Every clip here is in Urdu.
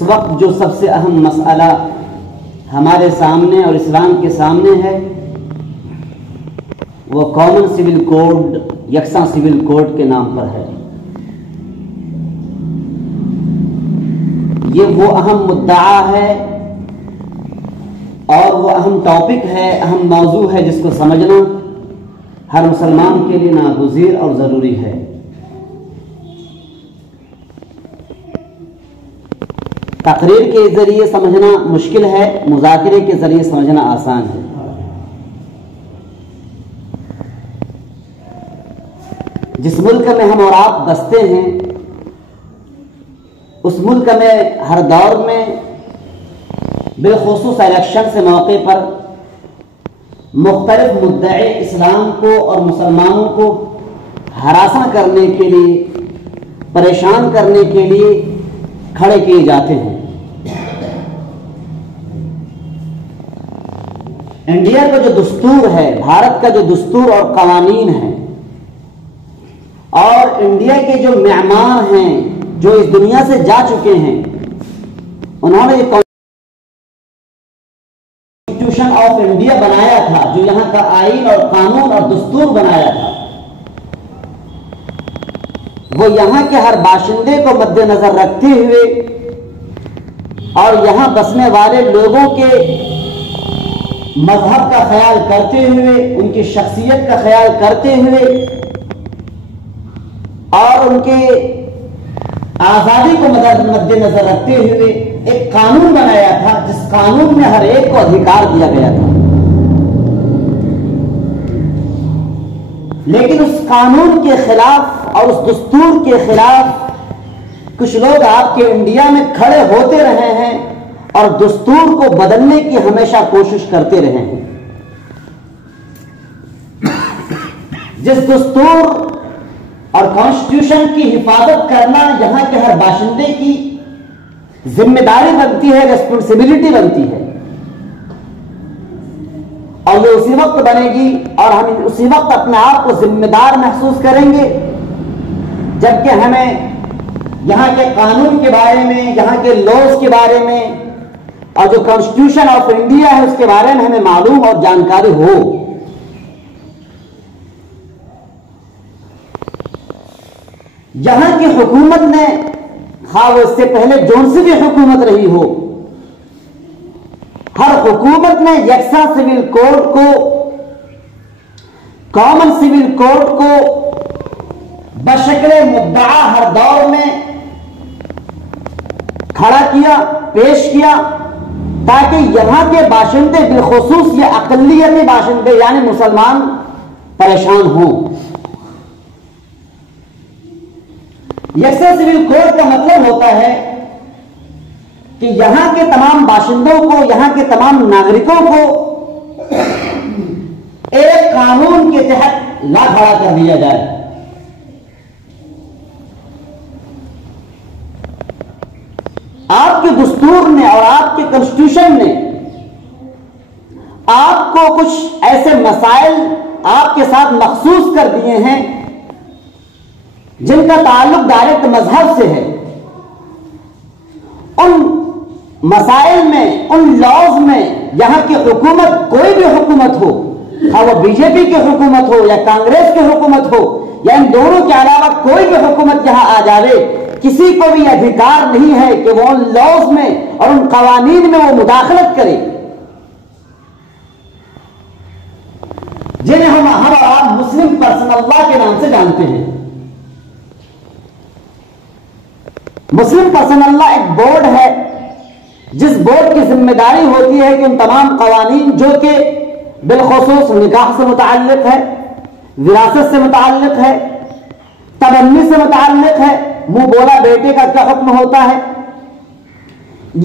اس وقت جو سب سے اہم مسئلہ ہمارے سامنے اور اسلام کے سامنے ہے وہ کامن سول کوڈ، یکساں سول کوڈ کے نام پر ہے۔ یہ وہ اہم مدعا ہے اور وہ اہم ٹاپک ہے، اہم موضوع ہے جس کو سمجھنا ہر مسلمان کے لیے ناگزیر اور ضروری ہے۔ تقریر کے ذریعے سمجھنا مشکل ہے، مذاکرے کے ذریعے سمجھنا آسان ہے۔ جس ملک میں ہم اور آپ بستے ہیں اس ملک میں ہر دور میں بالخصوص الیکشن سے موقع پر مختلف مدعے اسلام کو اور مسلمانوں کو ہراساں کرنے کے لیے، پریشان کرنے کے لیے کھڑے کیے جاتے ہیں۔ انڈیا کا جو دستور ہے، بھارت کا جو دستور اور قوانین ہیں اور انڈیا کے جو معمار ہیں جو اس دنیا سے جا چکے ہیں، انہوں نے یہ کانسٹیٹیوشن آف انڈیا بنایا تھا، جو یہاں کا آئین اور قانون اور دستور بنایا تھا، وہ یہاں کے ہر باشندے کو مد نظر رکھتے ہوئے اور یہاں بسنے والے لوگوں کے مذہب کا خیال کرتے ہوئے، ان کی شخصیت کا خیال کرتے ہوئے اور ان کے آزادی کو مد نظر رکھتے ہوئے ایک قانون بنایا تھا، جس قانون میں ہر ایک کو ادھیکار دیا گیا تھا۔ لیکن اس قانون کے خلاف اور اس دستور کے خلاف کچھ لوگ آپ کے انڈیا میں کھڑے ہوتے رہے ہیں اور دستور کو بدلنے کی ہمیشہ کوشش کرتے رہے ہیں۔ جس دستور اور کانسٹیٹیوشن کی حفاظت کرنا یہاں کے ہر باشندے کی ذمہ داری بنتی ہے، ریسپانسبلٹی بنتی ہے، اور یہ اسی وقت بنے گی اور ہم اسی وقت اپنے آپ کو ذمہ دار محسوس کریں گے جبکہ ہمیں یہاں کے قانون کے بارے میں، یہاں کے لاز کے بارے میں اور جو کانسٹیٹیوشن آف انڈیا ہے اس کے بارے میں ہمیں معلوم اور جانکاری ہو۔ یہاں کی حکومت نے، خواہ وہ اس سے پہلے جون سی بھی حکومت رہی ہو، ہر حکومت نے یکساں سول کوڈ کو، کامن سول کوڈ کو بشکل مدعا ہر دور میں کھڑا کیا، پیش کیا، تاکہ یہاں کے باشندے، بالخصوص یہ اقلیتی باشندے یعنی مسلمان، پریشان ہوں۔ یکساں سول کوڈ کا مطلب ہوتا ہے کہ یہاں کے تمام باشندوں کو، یہاں کے تمام ناگرکوں کو ایک قانون کے تحت لا کھڑا کر دیا جائے۔ آپ کے دستور نے اور آپ کے کانسٹیٹیوشن نے آپ کو کچھ ایسے مسائل آپ کے ساتھ مخصوص کر دیے ہیں جن کا تعلق ڈائریکٹ مذہب سے ہے۔ ان مسائل میں، ان لاز میں یہاں کی حکومت، کوئی بھی حکومت ہو، ہاں وہ بی جے پی کی حکومت ہو یا کانگریس کی حکومت ہو یا ان دونوں کے علاوہ کوئی بھی حکومت یہاں آ جائے، کسی کو بھی ادھیکار نہیں ہے کہ وہ ان لاز میں اور ان قوانین میں وہ مداخلت کرے جنہیں ہم اور آپ مسلم پرسنل لا کے نام سے جانتے ہیں۔ مسلم پرسنل لا ایک بورڈ ہے جس بورڈ کی ذمہ داری ہوتی ہے کہ ان تمام قوانین جو کہ بالخصوص نکاح سے متعلق ہے، وراثت سے متعلق ہے، تبنی سے متعلق ہے، منہ بولا بیٹے کا کیا حکم ہوتا ہے،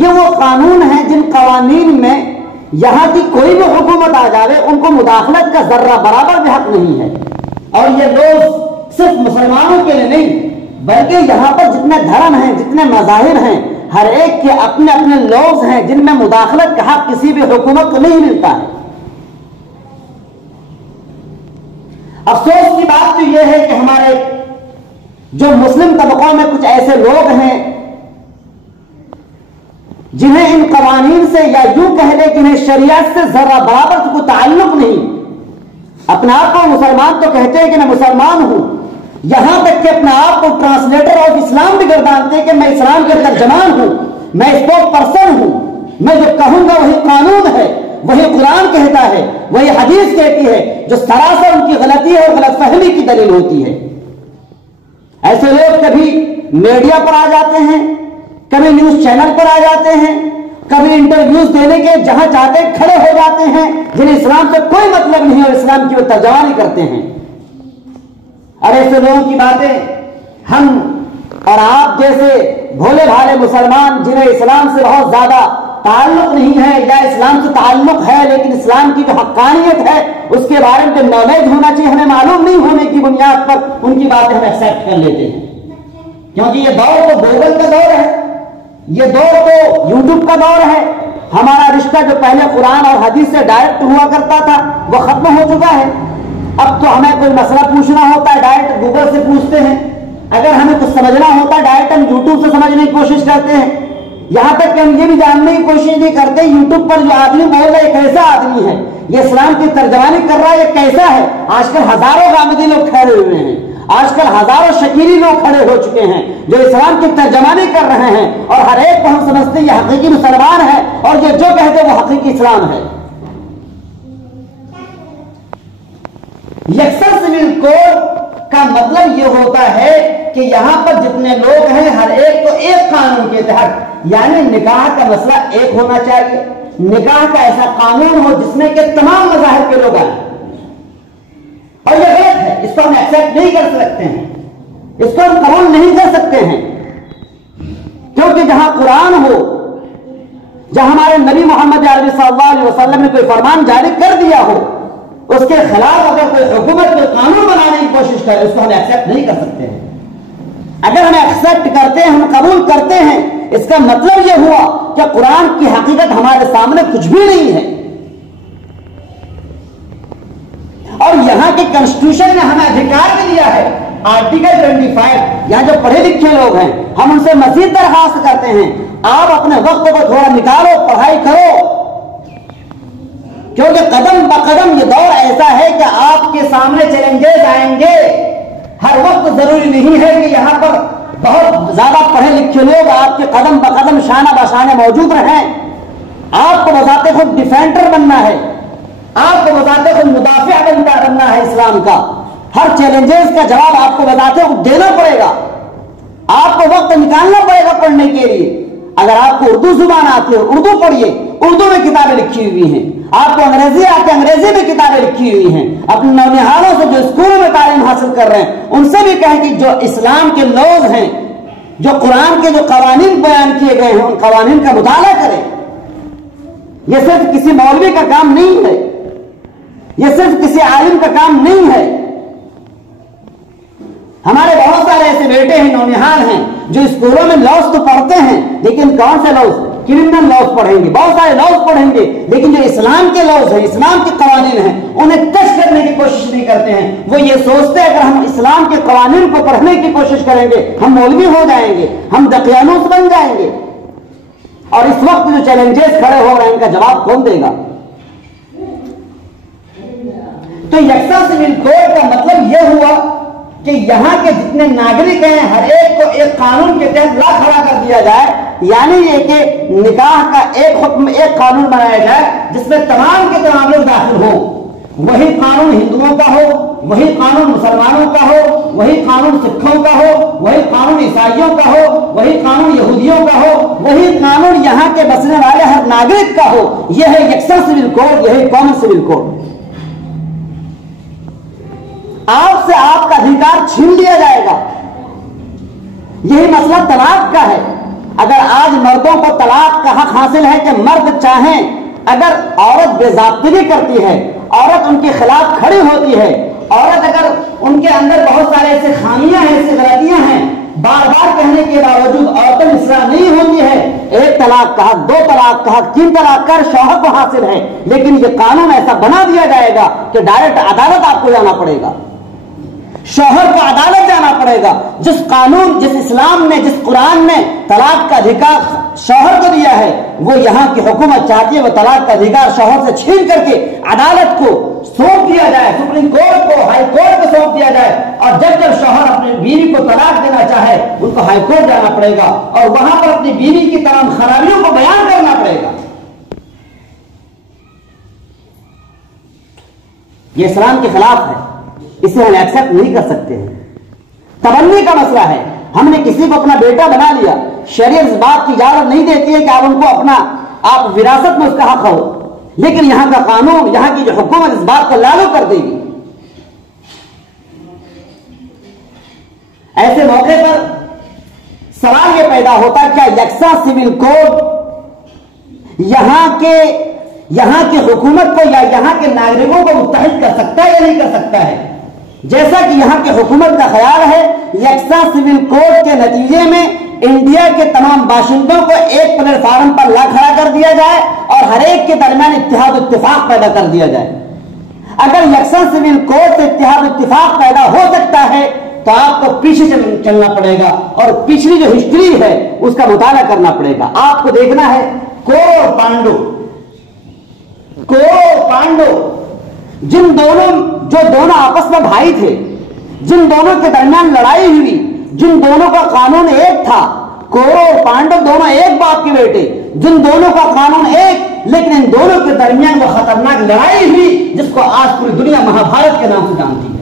یہ وہ قانون ہیں جن قوانین میں یہاں کی کوئی بھی حکومت آ جائے ان کو مداخلت کا ذرہ برابر بھی حق نہیں ہے۔ اور یہ لوگ صرف مسلمانوں کے لیے نہیں بلکہ یہاں پر جتنے دھرم ہیں، جتنے مذاہب ہیں، ہر ایک کے اپنے اپنے لاز ہیں جن میں مداخلت کا حق کسی بھی حکومت کو نہیں ملتا ہے۔ افسوس کی بات تو یہ ہے کہ ہمارے جو مسلم طبقوں میں کچھ ایسے لوگ ہیں جنہیں ان قوانین سے یا یوں کہہ لیں کہ انہیں شریعت سے ذرہ برابر کوئی تعلق نہیں، اپنے آپ کو مسلمان تو کہتے ہیں کہ میں مسلمان ہوں، یہاں تک کہ اپنے آپ کو ٹرانسلیٹر آف اسلام بھی گردانتے ہیں کہ میں اسلام کے ترجمان ہوں، میں اسپوک پرسن ہوں، میں جو کہوں گا وہی قانون ہے، وہی قرآن کہتا ہے، وہی حدیث کہتی ہے، جو سراسر ان کی غلطی اور غلط فہمی کی دلیل ہوتی ہے۔ ایسے لوگ کبھی میڈیا پر آ جاتے ہیں، کبھی نیوز چینل پر آ جاتے ہیں، کبھی انٹرویوز دینے کے جہاں چاہتے کھڑے ہو جاتے ہیں، جنہیں اسلام سے کوئی مطلب نہیں اور اسلام کی وہ ترجمانی کرتے ہیں۔ اور ایسے لوگوں کی باتیں ہم اور آپ جیسے بھولے بھالے مسلمان جنہیں اسلام سے بہت زیادہ تعلق نہیں ہے یا اسلام سے تعلق ہے لیکن اسلام کی جو حقانیت ہے اس کے بارے میں نالج ہونا چاہیے، ہمیں معلوم نہیں ہونے کی بنیاد پر ان کی باتیں ہم ایکسیپٹ کر لیتے ہیں، کیونکہ یہ دور تو گوگل کا دور ہے، یہ دور تو یوٹیوب کا دور ہے۔ ہمارا رشتہ جو پہلے قرآن اور حدیث سے ڈائریکٹ ہوا کرتا تھا وہ ختم ہو چکا ہے۔ اب تو ہمیں کوئی مسئلہ پوچھنا ہوتا ہے ڈائریکٹ گوگل سے پوچھتے ہیں، اگر ہمیں کچھ سمجھنا ہوتا ہے ڈائریکٹ ہم یوٹیوب سے سمجھنے کی کوشش کرتے ہیں، یہاں تک کہ ہم یہ بھی جاننے کی کوشش نہیں کرتے یوٹیوب پر جو آدمی بول رہا ہے یہ کیسا آدمی ہے، یہ اسلام کی ترجمانی کر رہا ہے یہ کیسا ہے۔ آج کل ہزاروں غامدی لوگ کھڑے ہوئے ہیں، آج کل ہزاروں شکیری لوگ کھڑے ہو چکے ہیں جو اسلام کی ترجمانی کر رہے ہیں، اور ہر ایک کو ہم سمجھتے ہیں یہ حقیقی مسلمان ہے اور یہ جو کہتے ہیں وہ حقیقی اسلام ہے۔ یکساں سول کوڈ کا مطلب یہ ہوتا ہے کہ یہاں پر جتنے لوگ ہیں ہر ایک کو ایک قانون کے تحت، یعنی نکاح کا مسئلہ ایک ہونا چاہیے، نکاح کا ایسا قانون ہو جس میں کہ تمام مذاہب کے لوگ آئیں، اور یہ غلط ہے، اس کو ہم ایکسیپٹ نہیں کر سکتے ہیں، اس کو ہم قبول نہیں کر سکتے ہیں، کیونکہ جہاں قرآن ہو، جہاں ہمارے نبی محمد عربی صلی اللہ علیہ وسلم نے کوئی فرمان جاری کر دیا ہو، اس کے خلاف اگر کوئی حکومت کوئی قانون بنانے کی کوشش کرے اس کو ہم ایکسیپٹ نہیں کر سکتے ہیں۔ اگر ہم ایکسیپٹ کرتے ہیں، ہم قبول کرتے ہیں، اس کا مطلب یہ ہوا کہ قرآن کی حقیقت ہمارے سامنے کچھ بھی نہیں ہے، اور یہاں کے کنسٹیٹیوشن نے ہمیں ادھیکار بھی دیا ہے، آرٹیکل 25، یہاں جو پڑھے لکھے لوگ ہیں ہم ان سے مزید درخواست کرتے ہیں آپ اپنے وقت کو تھوڑا نکالو، پڑھائی کرو، کیونکہ قدم بقدم یہ دور ایسا ہے کہ آپ کے سامنے چیلنجز آئیں گے۔ ہر وقت ضروری نہیں ہے کہ یہاں پر بہت زیادہ پڑھے لکھے لوگ آپ کے قدم بقدم شانہ بشانہ موجود رہیں، آپ کو بذات خود ڈیفینڈر بننا ہے، آپ کو بذات خود مدافع بننا ہے اسلام کا، ہر چیلنجز کا جواب آپ کو بذات خود دینا پڑے گا، آپ کو وقت نکالنا پڑے گا پڑھنے کے لیے۔ اگر آپ کو اردو زبان آتی ہے اردو پڑھیے، اردو میں کتابیں لکھی ہوئی ہیں، آپ کو انگریزی آتی ہے انگریزی میں کتابیں لکھی ہوئی ہیں، اپنے نونہالوں سے جو اسکولوں میں تعلیم حاصل کر رہے ہیں ان سے بھی کہیں کہ جو اسلام کے لوز ہیں، جو قرآن کے جو قوانین بیان کیے گئے ہیں ان قوانین کا مطالعہ کریں۔ یہ صرف کسی مولوی کا کام نہیں ہے، یہ صرف کسی عالم کا کام نہیں ہے۔ ہمارے بہت سارے ایسے بیٹے ہیں نونہال ہیں جو اسکولوں میں لاز تو پڑھتے ہیں لیکن کون سے لاز؟ کرمنل لاز پڑھیں گے، بہت سارے لاز پڑھیں گے، لیکن جو اسلام کے لاز ہیں، اسلام کے قوانین ہیں انہیں ٹچ کرنے کی کوشش نہیں کرتے ہیں۔ وہ یہ سوچتے ہیں اگر ہم اسلام کے قوانین کو پڑھنے کی کوشش کریں گے ہم مولوی ہو جائیں گے، ہم دقیانوس بن جائیں گے، اور اس وقت جو چیلنجز کھڑے ہو رہے ہیں ان کا جواب کون دے گا؟ تو یکساں سول کوڈ کا مطلب یہ ہوا کہ یہاں کے جتنے ناگرک ہیں ہر ایک کو ایک قانون کے تحت لا کھڑا کر دیا جائے، یعنی یہ کہ نکاح کا ایک حکم ایک قانون بنایا جائے جس میں تمام کے تمام لوگ داخل ہوں، وہی قانون ہندوؤں کا ہو، وہی قانون مسلمانوں کا ہو، وہی قانون سکھوں کا ہو، وہی قانون عیسائیوں کا ہو، وہی قانون یہودیوں کا ہو، وہی قانون یہاں کے بسنے والے ہر ناگرک کا ہو۔ یہ ہے یکساں سول کوڈ، یہ ہے کامن سول کوڈ۔ آپ سے آپ کا ادھیکار چھین لیا جائے گا۔ یہی مسئلہ طلاق کا ہے۔ اگر آج مردوں کو طلاق کا حق حاصل ہے کہ مرد چاہیں، اگر عورت بے ضابطگی کرتی ہے، عورت ان کے خلاف کھڑی ہوتی ہے، عورت اگر ان کے اندر بہت سارے ایسے خامیاں ہیں، ایسے غلطیاں ہیں، بار بار کہنے کے باوجود عورتوں میں اصلاح نہیں ہوتی ہے، ایک طلاق کا حق، دو طلاق کا حق، تین طلاق کا شوہر کو حاصل ہے، لیکن یہ قانون ایسا بنا دیا جائے گا کہ ڈائریکٹ عدالت آپ کو جانا پڑے گا۔ شوہر کو عدالت جانا پڑے گا. جس قانون، جس اسلام نے، جس قرآن نے طلاق کا ادھیکار شوہر کو دیا ہے، وہ یہاں کی حکومت چاہتی ہے وہ طلاق کا ادھیکار شوہر سے چھین کر کے عدالت کو سونپ دیا جائے، سپریم کورٹ کو، ہائی کورٹ کو سونپ دیا جائے، اور جب شوہر اپنی بیوی کو طلاق دینا چاہے ان کو ہائی کورٹ جانا پڑے گا اور وہاں پر اپنی بیوی کی تمام خرابیوں کو بیان کرنا پڑے گا. یہ اسلام کے خلاف ہے، اسے ہم ایکسپٹ نہیں کر سکتے ہیں. تبنی کا مسئلہ ہے، ہم نے کسی کو اپنا بیٹا بنا لیا، شریعت اس بات کی اجازت نہیں دیتی ہے کہ آپ ان کو آپ وراثت میں اس کا حق ہو، لیکن یہاں کا قانون، یہاں کی جو حکومت اس بات کو لاگو کر دے گی. ایسے موقع پر سوال یہ پیدا ہوتا ہے کیا یکساں سول کوڈ یہاں کی حکومت کو یا یہاں کے ناگرکوں کو متحد کر سکتا ہے یا نہیں کر سکتا ہے؟ جیسا کہ یہاں کی حکومت کا خیال ہے یکساں سول کوڈ کے نتیجے میں انڈیا کے تمام باشندوں کو ایک پلیٹ فارم پر لا کھڑا کر دیا جائے اور ہر ایک کے درمیان اتحاد اتفاق پیدا کر دیا جائے. اگر یکساں سول کوڈ سے اتحاد اتفاق پیدا ہو سکتا ہے تو آپ کو پیچھے چلنا پڑے گا اور پچھلی جو ہسٹری ہے اس کا مطالعہ کرنا پڑے گا. آپ کو دیکھنا ہے کورو پانڈو جن دونوں آپس میں بھائی تھے، جن دونوں کے درمیان لڑائی ہوئی، جن دونوں کا قانون ایک تھا، کورو اور پانڈو دونوں ایک باپ کے بیٹے، جن دونوں کا قانون ایک، لیکن ان دونوں کے درمیان وہ خطرناک لڑائی ہوئی جس کو آج پوری دنیا مہابھارت کے نام سے جانتی ہے.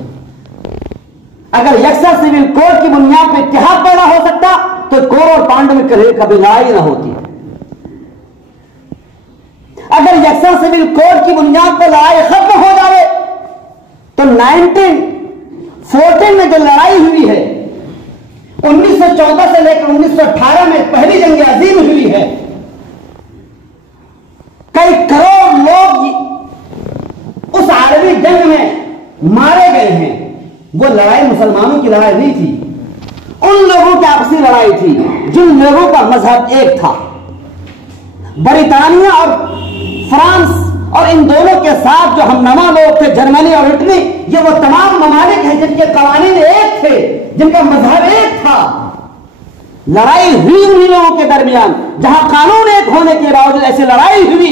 اگر یکساں سول کوڈ کی بنیاد پہ اتحاد پیدا ہو سکتا تو کورو اور پانڈو میں کبھی لڑائی نہ ہوتی. اگر یکساں سول کوڈ کی بنیاد پر لڑائی ختم ہو جائے تو 1914 میں جو لڑائی ہوئی ہے، 1914 سے لے کر 1918 میں پہلی جنگ عظیم ہوئی ہے، کئی کروڑ لوگ اس عالمی جنگ میں مارے گئے ہیں. وہ لڑائی مسلمانوں کی لڑائی نہیں تھی، ان لوگوں کی آپسی لڑائی تھی جن لوگوں کا مذہب ایک تھا. برطانیہ اور فرانس اور ان دونوں کے ساتھ جو ہم نما لوگ تھے، جرمنی اور اٹلی، یہ وہ تمام ممالک ہیں جن کے قوانین ایک تھے، جن کا مذہب ایک تھا. لڑائی ہوئی ان لوگوں کے درمیان جہاں قانون ایک ہونے کے باوجود ایسی لڑائی ہوئی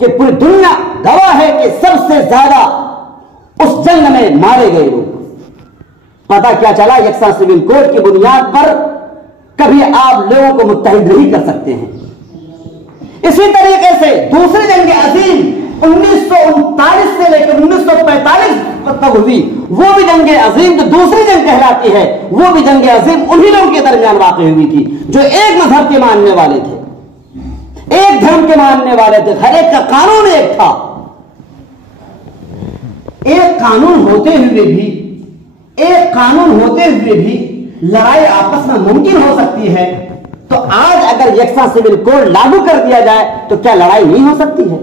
کہ پوری دنیا گواہ ہے کہ سب سے زیادہ اس جنگ میں مارے گئے لوگ. پتا کیا چلا؟ یکساں سول کوڈ کی بنیاد پر کبھی آپ لوگوں کو متحد نہیں کر سکتے ہیں. اسی طریقے سے دوسری جنگ عظیم 1939 سے لے کر 1945 تک ہوئی، وہ بھی جنگ عظیم جو دوسری جنگ کہلاتی ہے، وہ بھی جنگ عظیم انہی لوگوں کے درمیان واقع ہوئی تھی جو ایک مذہب کے ماننے والے تھے، ایک دھرم کے ماننے والے تھے، ہر ایک کا قانون ایک تھا. ایک قانون ہوتے ہوئے بھی لڑائی آپس میں ممکن ہو سکتی ہے، تو آج اگر یکساں سول کوڈ لاگو کر دیا جائے تو کیا لڑائی نہیں ہو سکتی ہے؟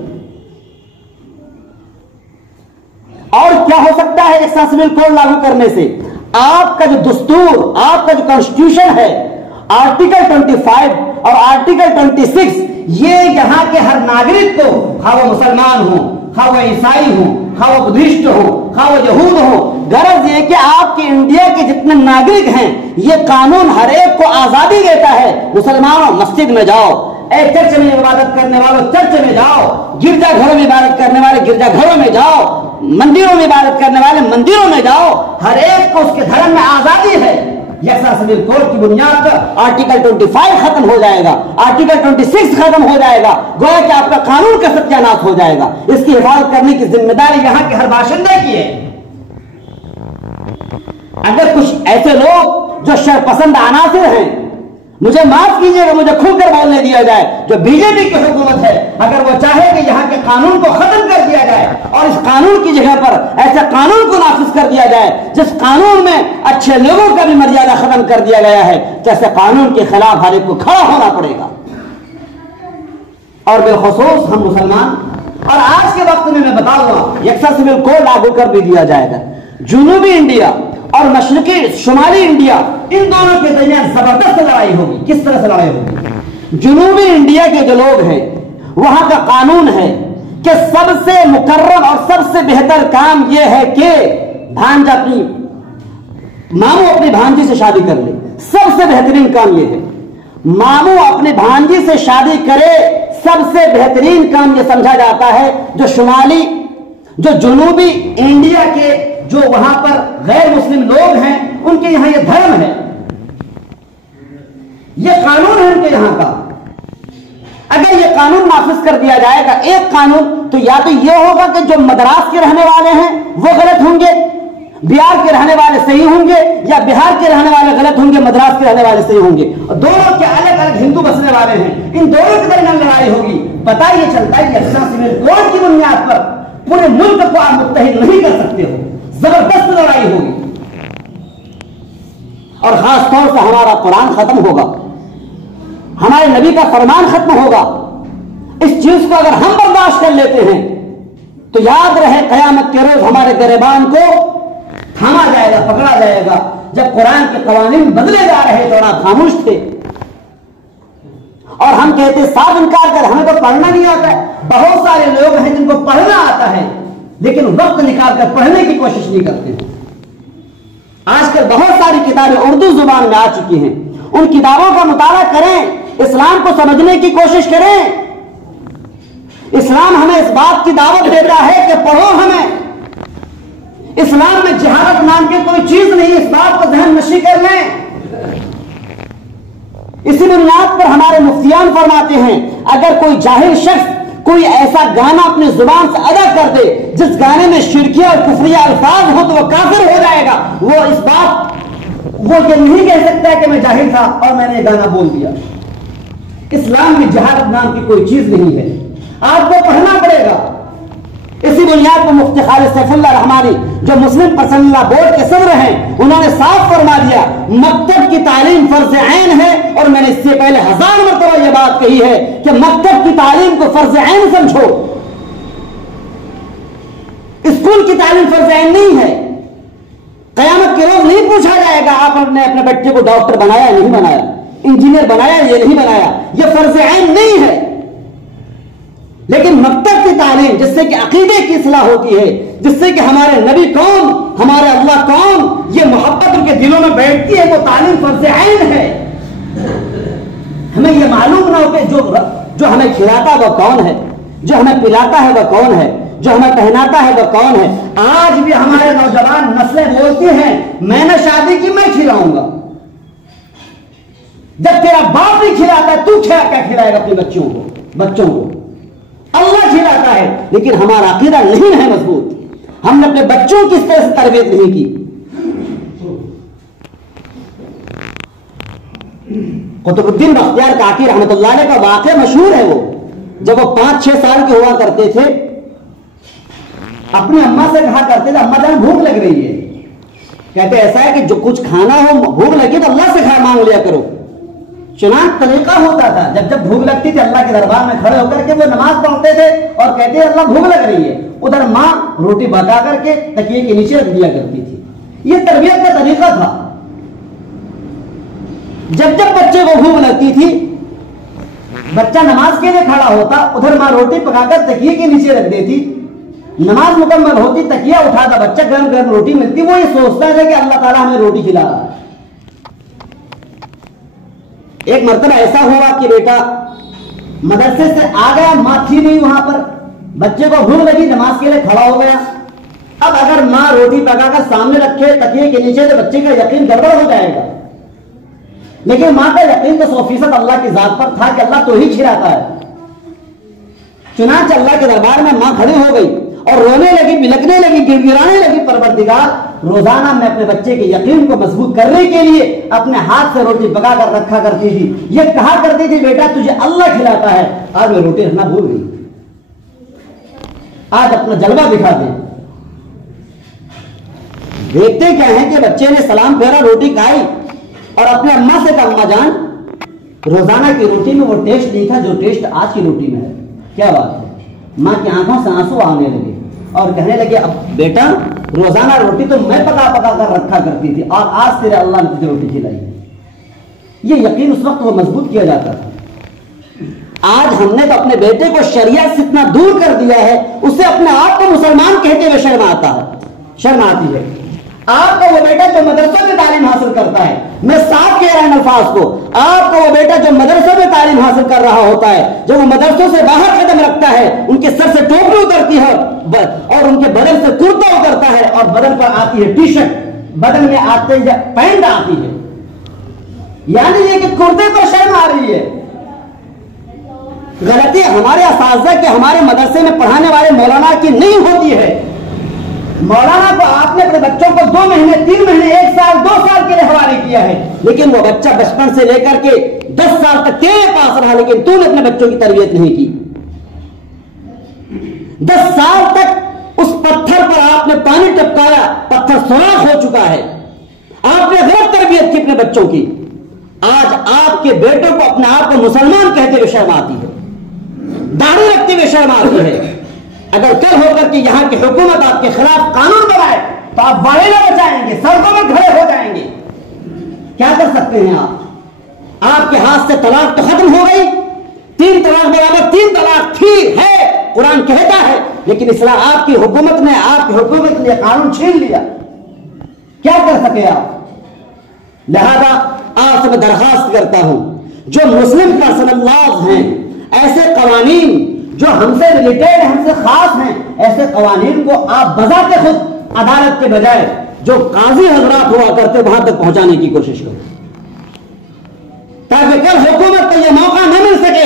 اور کیا ہو سکتا ہے یکساں سول کوڈ لاگو کرنے سے؟ آپ کا جو دستور، آپ کا جو کانسٹیٹیوشن ہے، آرٹیکل 25 اور آرٹیکل 26، یہ یہاں کے ہر ناگرک کو، خواہ وہ مسلمان ہوں، خواہ وہ عیسائی ہوں، خواہ وہ بدھسٹ ہوں، خواہ وہ یہود ہوں، غرض یہ کہ آپ کے انڈیا کے جتنے ناگرک ہیں یہ قانون ہر ایک کو آزادی دیتا ہے. مسلمانوں مسجد میں جاؤ، چرچ میں عبادت کرنے والوں چرچ میں جاؤ، گرجا گھروں میں عبادت کرنے والے گرجا گھروں میں جاؤ، مندروں میں عبادت کرنے والے مندروں میں جاؤ، ہر ایک کو اس کے دھرم میں آزادی ہے. یکساں سول کوڈ کی بنیاد پر آرٹیکل 25 ختم ہو جائے گا، آرٹیکل 26 ختم ہو جائے گا، گویا کہ آپ کا قانون کا ستیاناش ہو جائے گا. اس کی حفاظت کرنے کی ذمہ داری یہاں کے ہر باشندے کی ہے. اگر کچھ ایسے لوگ جو شرپسند عناصر ہیں، مجھے معاف کیجیے گا، مجھے کھل کر بولنے دیا جائے، جو بی جے پی کی حکومت ہے، اگر وہ چاہے کہ یہاں کے قانون کو ختم کر دیا جائے اور اس قانون کی جگہ پر ایسے قانون کو نافذ کر دیا جائے جس قانون میں اچھے لوگوں کا بھی مریادہ ختم کر دیا گیا ہے، تو ایسے قانون کے خلاف ہر ایک کو کھڑا ہونا پڑے گا. اور بالخصوص ہم مسلمان، اور آج کے وقت میں بتا دوں یکساں سول کوڈ لاگو کر بھی دیا جائے گا، جنوبی انڈیا اور مشرقی شمالی انڈیا ان دونوں کے درمیان زبردست لڑائی ہوگی. کس طرح سے لڑائی ہوگی؟ جنوبی انڈیا کے جو لوگ ہیں وہاں کا قانون ہے کہ سب سے مکرم اور سب سے بہتر کام یہ ہے کہ بھانجا اپنی ماموں اپنی بھانجی سے شادی کر لے، سب سے بہترین کام یہ ہے، ماموں اپنی بھانجی سے شادی کرے، سب سے بہترین کام یہ سمجھا جاتا ہے۔ جو شمالی، جو جنوبی انڈیا کے جو وہاں پر غیر مسلم لوگ ہیں، ان کے یہاں یہ دھرم ہے، یہ قانون ہے ان کے یہاں کا۔ اگر یہ قانون نافذ کر دیا جائے گا، ایک قانون، تو یا تو یہ ہوگا کہ جو مدراس کے رہنے والے ہیں وہ غلط ہوں گے، بہار کے رہنے والے صحیح ہوں گے، یا بہار کے رہنے والے غلط ہوں گے، مدراس کے رہنے والے صحیح ہوں گے، اور دونوں کے الگ الگ ہندو بسنے والے ہیں، ان دونوں کے درمیان لڑائی ہوگی۔ پتہ یہ چلتا ہے کہ یکساں سول کوڈ کی بنیاد پر پورے ملک کو آپ متحد نہیں کر سکتے ہو، زبردست لڑائی ہوگی، اور خاص طور سے ہمارا قرآن ختم ہوگا، ہمارے نبی کا فرمان ختم ہوگا۔ اس چیز کو اگر ہم برداشت کر لیتے ہیں تو یاد رہے قیامت کے روز ہمارے گریبان کو تھاما جائے گا، پکڑا جائے گا۔ جب قرآن کے قوانین بدلے جا رہے تو آپ خاموش تھے، اور ہم کہتے صاف انکار کر، ہمیں تو پڑھنا نہیں آتا ہے۔ بہت سارے لوگ ہیں جن کو پڑھنا آتا ہے لیکن وقت نکال کر پڑھنے کی کوشش نہیں کرتے ہیں۔ آج کل بہت ساری کتابیں اردو زبان میں آ چکی ہیں، ان کتابوں کا مطالعہ کریں، اسلام کو سمجھنے کی کوشش کریں۔ اسلام ہمیں اس بات کی دعوت دیتا ہے کہ پڑھو ہمیں۔ اسلام میں جہالت نام کی کوئی چیز نہیں، اس بات کو ذہن نشی کر لیں۔ اسی بنیاد پر ہمارے مفتیان فرماتے ہیں اگر کوئی جاہل شخص کوئی ایسا گانا اپنی زبان سے ادا کر دے جس گانے میں شرکیہ اور کفریہ الفاظ ہو تو وہ کافر ہو جائے گا۔ وہ یہ نہیں کہہ سکتا کہ میں جاہل تھا اور میں نے یہ گانا بول دیا۔ اسلام میں جہالت نام کی کوئی چیز نہیں ہے، آپ کو پڑھنا پڑے گا۔ اسی بنیاد پر مفتی خالد سیف اللہ رحمانی جو مسلم پسند اللہ بورڈ کے صدر ہیں، انہوں نے صاف فرما دیا مکتب کی تعلیم فرض عین ہے، اور میں نے اس سے پہلے 1000 مرتبہ یہ بات کہی ہے کہ مکتب کی تعلیم کو فرض عین سمجھو، اسکول کی تعلیم فرض عین نہیں ہے۔ قیامت کے روز نہیں پوچھا جائے گا آپ نے اپنے بچے کو ڈاکٹر بنایا نہیں بنایا، انجینئر بنایا یہ نہیں بنایا، یہ فرض عین نہیں ہے۔ لیکن مکتب کی تعلیم جس سے کہ عقیدے کی اصلاح ہوتی ہے، جس سے کہ ہمارے نبی کون، ہمارے اللہ کون، یہ محبت ان کے دلوں میں بیٹھتی ہے، وہ تعلیم فرض عین ہے۔ ہمیں یہ معلوم نہ ہو کہ جو ہمیں کھلاتا ہے وہ کون ہے، جو ہمیں پلاتا ہے وہ کون ہے، جو ہمیں پہناتا ہے وہ کون ہے۔ آج بھی ہمارے نوجوان نسلیں بولتی ہیں میں نے شادی کی میں کھلاؤں گا۔ جب تیرا باپ نہیں کھلاتا تو کیا کھلائے گا اپنے بچوں کو؟ اللہ کھلاتا ہے، لیکن ہمارا عقیدہ نہیں ہے مضبوط، ہم نے اپنے بچوں کی اس طرح سے تربیت نہیں کی۔ قطب الدین بختیار کاکی رحمۃ اللہ علیہ کا واقعہ مشہور ہے، وہ جب وہ 5-6 سال کے ہوا کرتے تھے اپنی اماں سے کہا کرتے تھے اماں جان بھوک لگ رہی ہے، کہتے ایسا ہے کہ جو کچھ کھانا ہو بھوک لگی تو اللہ سے مانگ لیا کرو۔ چنانچہ طریقہ ہوتا تھا جب بھوک لگتی تھی اللہ کے دربار میں کھڑے ہو کر کے وہ نماز پڑھتے تھے اور کہتے ہیں اللہ بھوک لگ رہی ہے، ادھر ماں روٹی پکا کر کے تکیے کے نیچے رکھ دیا کرتی تھی۔ یہ تربیت کا طریقہ تھا۔ جب بچے کو بھوک لگتی تھی بچہ نماز کے لیے کھڑا ہوتا، ادھر ماں روٹی پکا کر تکیے کے نیچے رکھ دیتی، نماز مکمل ہوتی، تکیہ اٹھاتا، بچہ گرم گرم روٹی ملتی، وہ یہ سوچتا ہے کہ اللہ تعالیٰ ہمیں روٹی کھلا رہا ہے۔ ایک مرتبہ ایسا ہوا کہ بیٹا مدرسے سے آ گیا، ماں تھی نہیں وہاں پر، بچے کو بھوک لگی نماز کے لیے کھڑا ہو گیا۔ اب اگر ماں روٹی پکا کر سامنے رکھے تکیے کے نیچے تو بچے کا یقین گڑبڑ ہو جائے گا، لیکن ماں کا یقین تو 100% اللہ کی ذات پر تھا کہ اللہ تو ہی کھلاتا ہے۔ چنانچہ اللہ کے دربار میں ماں کھڑی ہو گئی اور رونے لگی، بلکنے لگی، گڑگڑانے لگی، پروردگار روزانہ میں اپنے بچے کے یقین کو مضبوط کرنے کے لیے اپنے ہاتھ سے روٹی پکا کر رکھا کرتی تھی، یہ کہا کرتی تھی بیٹا تجھے اللہ کھلاتا ہے۔ آج میں روٹی رکھنا بھول گئی، آج اپنا جلوہ دکھا دیں۔ دیکھتے کیا ہے کہ بچے نے سلام پھیرا، روٹی کھائی اور اپنے اماں سے کہا اماں جان روزانہ کی روٹی میں وہ ٹیسٹ نہیں تھا جو ٹیسٹ آج کی روٹی میں ہے۔ کیا بات ہے؟ ماں کی آنکھوں سے آنسو آنے لگے اور کہنے لگے اب بیٹا روزانہ روٹی تو میں پکا کر رکھا کرتی تھی اور آج تیرے اللہ نے تجھے روٹی کھلائی۔ یہ یقین اس وقت وہ مضبوط کیا جاتا تھا۔ آج ہم نے تو اپنے بیٹے کو شریعت سے اتنا دور کر دیا ہے، اسے اپنے آپ کو مسلمان کہتے ہوئے شرم آتی ہے۔ آپ کا وہ بیٹا جو مدرسوں میں تعلیم حاصل کرتا ہے، میں صاف کہہ رہا ہوں الفاظ کو، آپ کا وہ بیٹا جو مدرسوں میں تعلیم حاصل کر رہا ہوتا ہے، جب وہ مدرسوں سے باہر قدم رکھتا ہے، ان کے سر سے ٹوپی اترتی ہے اور ان کے بدن سے کرتا اترتا ہے اور بدن پر آتی ہے ٹی شرٹ، بدن میں آتے پینٹ آتی ہے، یعنی یہ کہ کرتے پر شرم آ رہی ہے۔ غلطی ہمارے اساتذہ کے، ہمارے مدرسے میں پڑھانے والے مولانا کی نہیں ہوتی ہے۔ مولانا کو آپ نے اپنے بچوں کو 2 مہینے 3 مہینے 1 سال 2 سال کے لیے حوالے کیا ہے، لیکن وہ بچہ بچپن سے لے کر کے 10 سال تک تیرے پاس رہا، لیکن تو نے اپنے بچوں کی تربیت نہیں کی۔ 10 سال تک اس پتھر پر آپ نے پانی ٹپکایا، پتھر سوراخ ہو چکا ہے، آپ نے غلط تربیت کی اپنے بچوں کی۔ آج آپ کے بیٹوں کو اپنے آپ کو مسلمان کہتے ہوئے شرم آتی ہے، داڑھی رکھتے ہوئے شرم آتی ہے۔ اگر کل ہو کر کے یہاں کی حکومت آپ کے خلاف قانون بنائے تو آپ واڑیلا بچائیں گے، سڑکوں میں کھڑے ہو جائیں گے۔ کیا کر سکتے ہیں آپ کے ہاتھ سے طلاق تو ختم ہو گئی، 3 طلاق برابر 3 طلاق تھی ہے، قرآن کہتا ہے، لیکن اسلام آپ کی حکومت نے قانون چھین لیا، کیا کر سکے آپ؟ لہذا آپ سے میں درخواست کرتا ہوں، جو مسلم پرسنل لاز ہیں، ایسے قوانین جو ہم سے ریلیٹڈ، ہم سے خاص ہیں، ایسے قوانین کو آپ بذات خود عدالت کے بجائے جو قاضی حضرات ہوا کرتے وہاں تک پہنچانے کی کوشش کریں، تاکہ کل حکومت کو یہ موقع نہ مل سکے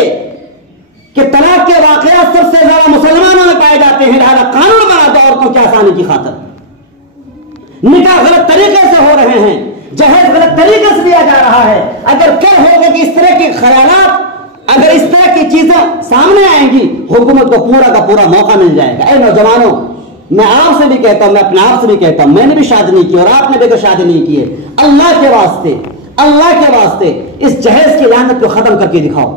کہ طلاق کے واقعات سب سے زیادہ مسلمانوں میں پائے جاتے ہیں، لہذا قانون بنا دو عورتوں کی آسانی کی خاطر، نکاح غلط طریقے سے ہو رہے ہیں، جہیز غلط طریقے سے دیا جا رہا ہے۔ اگر کیا ہوگا کہ اس طرح کے خیالات، اگر اس طرح کی چیزیں سامنے آئیں گی، حکومت کو پورا کا پورا موقع مل جائے گا۔ اے نوجوانوں، میں آپ سے بھی کہتا ہوں، میں اپنے آپ سے بھی کہتا ہوں، میں نے بھی شادی نہیں کی اور آپ نے بھی شادی نہیں کی ہے، اللہ کے واسطے اس جہیز کی لعنت کو ختم کر کے دکھاؤ۔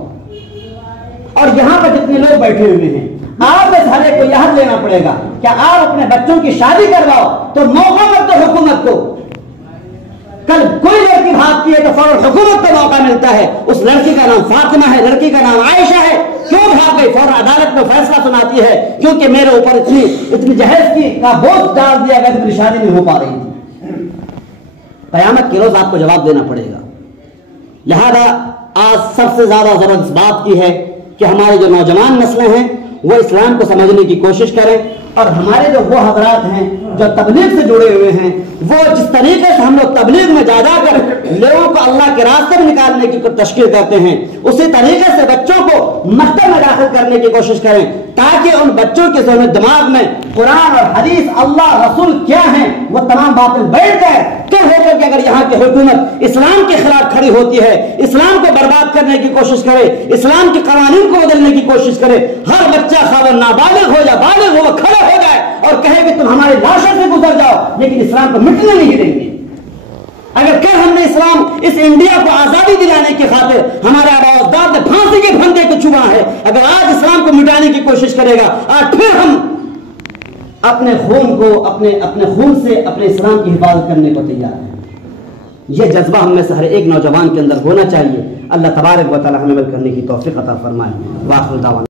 اور یہاں پر جتنے لوگ بیٹھے ہوئے ہیں، آپ میں ہر ایک کو یاد لینا پڑے گا کہ آپ اپنے بچوں کی شادی کرواؤ تو موقع مت دو حکومت کو۔ کل کوئی لڑکی بھاگتی ہے تو فوراً حکومت کو موقع ملتا ہے، اس لڑکی کا نام فاطمہ ہے، لڑکی کا نام عائشہ ہے، کیوں بھاگ گئی؟ فوراً عدالت میں فیصلہ سناتی ہے کیونکہ میرے اوپر اتنی جہیز کی کا بوجھ ڈال دیا گیا کہ میری شادی نہیں ہو پا رہی تھی۔ قیامت کے روز آپ کو جواب دینا پڑے گا۔ لہذا آج سب سے زیادہ ضرورت اس بات کی ہے کہ ہمارے جو نوجوان نسلیں ہیں وہ اسلام کو سمجھنے کی کوشش کریں، اور ہمارے جو وہ حضرات ہیں جو تبلیغ سے جڑے ہوئے ہیں، وہ جس طریقے سے ہم لوگ تبلیغ میں جا کر لوگوں کو اللہ کے راستے میں نکالنے کی تشکیل کرتے ہیں، اسی طریقے سے بچوں کو مکتب میں داخل کرنے کی کوشش کریں، تاکہ ان بچوں کے ذہن دماغ میں قرآن اور حدیث، اللہ رسول کیا ہیں، وہ تمام باتیں بیٹھ جائے۔ کیا ہو کر کہ اگر یہاں کی حکومت اسلام کے خلاف کھڑی ہوتی ہے، اسلام کو برباد کرنے کی کوشش کرے، اسلام کے قوانین کو بدلنے کی کوشش کرے، ہر بچہ خواہ نابالغ ہو یا بالغ ہو، وہ کھڑا ہو جائے اور کہے کہ تم ہماری لاشوں سے گزر جاؤ لیکن اسلام کو مٹنے نہیں دیں گے۔ اگر کہ ہم نے اسلام، اس انڈیا کو آزادی دلانے کی خاطر ہمارے آباء نے پھانسی کے پھندے کو چبا ہے، اگر آج اسلام کو مٹانے کی کوشش کرے گا، آج پھر ہم اپنے خون کو اپنے خون سے اپنے اسلام کی حفاظت کرنے کو تیار ہیں۔ یہ جذبہ ہم میں سے ہر ایک نوجوان کے اندر ہونا چاہیے۔ اللہ تبارک و تعالی ہمیں عمل کرنے کی توفیق عطا فرمائے۔ وآخر دعوانا